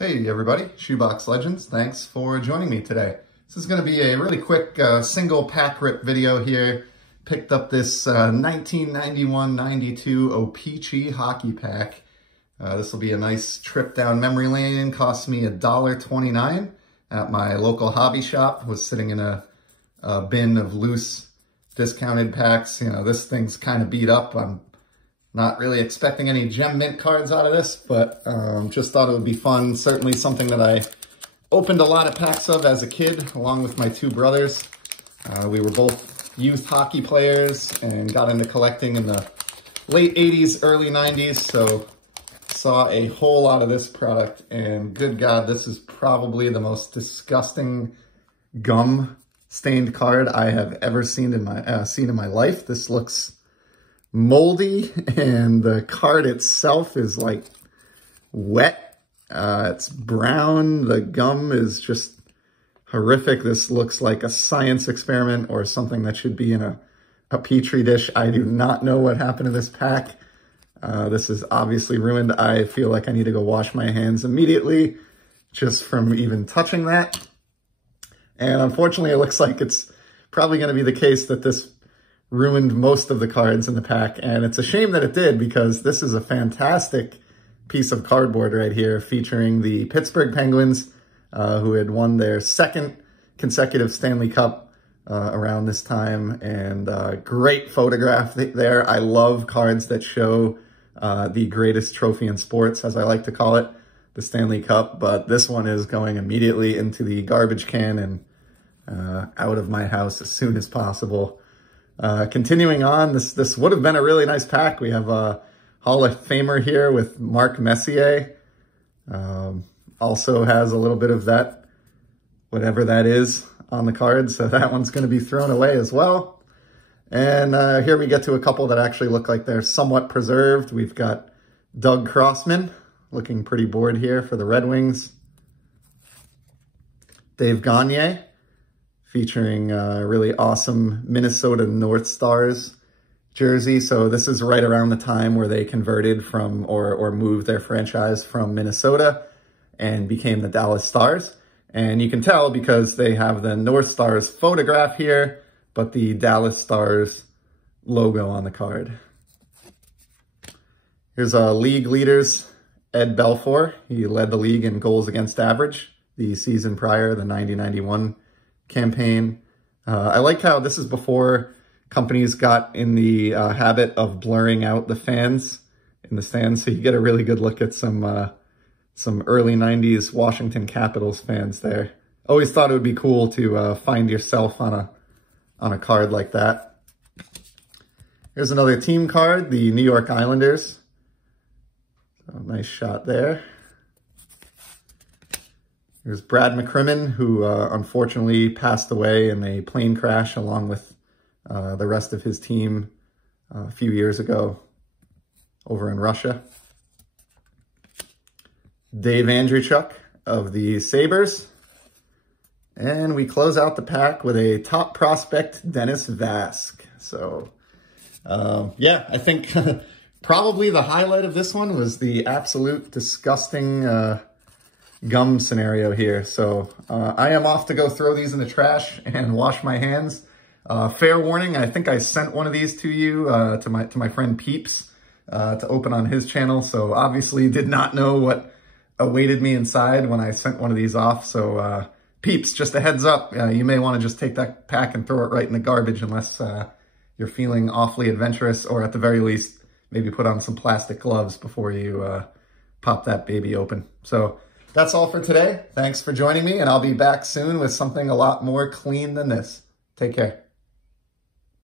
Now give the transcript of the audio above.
Hey everybody, Shoebox Legends, thanks for joining me today. This is going to be a really quick single pack rip video here. Picked up this 1991-92 O-Pee-Chee hockey pack. This will be a nice trip down memory lane. Cost me $1.29 at my local hobby shop. Was sitting in a bin of loose discounted packs. You know, this thing's kind of beat up. I'm not really expecting any gem mint cards out of this, but just thought it would be fun. Certainly something that I opened a lot of packs of as a kid, along with my two brothers. We were both youth hockey players and got into collecting in the late 80s, early 90s, so saw a whole lot of this product, and good God, this is probably the most disgusting gum-stained card I have ever seen in my life. This looks moldy, and the card itself is like wet. It's brown. The gum is just horrific. This looks like a science experiment or something that should be in a petri dish. I do not know what happened to this pack. This is obviously ruined. I feel like I need to go wash my hands immediately just from even touching that. And unfortunately, it looks like it's probably going to be the case that this ruined most of the cards in the pack, and it's a shame that it did, because this is a fantastic piece of cardboard right here featuring the Pittsburgh Penguins, who had won their second consecutive Stanley Cup around this time, and great photograph there. I love cards that show the greatest trophy in sports, as I like to call it, the Stanley Cup, but this one is going immediately into the garbage can and out of my house as soon as possible. Continuing on, this would have been a really nice pack. We have a Hall of Famer here with Mark Messier. Also has a little bit of that, whatever that is, on the card. So that one's going to be thrown away as well. And here we get to a couple that actually look like they're somewhat preserved. We've got Doug Crossman, looking pretty bored here for the Red Wings. Dave Gagne, featuring a really awesome Minnesota North Stars jersey. So this is right around the time where they converted from or moved their franchise from Minnesota and became the Dallas Stars. And you can tell because they have the North Stars photograph here, but the Dallas Stars logo on the card. Here's league leaders, Ed Belfour. He led the league in goals against average the season prior, the 90-91 campaign. I like how this is before companies got in the habit of blurring out the fans in the stands, so you get a really good look at some early 90s Washington Capitals fans there. Always thought it would be cool to find yourself on a card like that. Here's another team card, the New York Islanders. So nice shot there. Here's Brad McCrimmon, who unfortunately passed away in a plane crash along with the rest of his team a few years ago over in Russia. Dave Andreychuk of the Sabres. And we close out the pack with a top prospect, Dennis Vask. So, yeah, I think probably the highlight of this one was the absolute disgusting gum scenario here. So I am off to go throw these in the trash and wash my hands. Fair warning, I think I sent one of these to you, to my friend Peeps, to open on his channel. So obviously did not know what awaited me inside when I sent one of these off. So Peeps, just a heads up, you may want to just take that pack and throw it right in the garbage unless you're feeling awfully adventurous, or at the very least, maybe put on some plastic gloves before you pop that baby open. So that's all for today. Thanks for joining me, and I'll be back soon with something a lot more clean than this. Take care.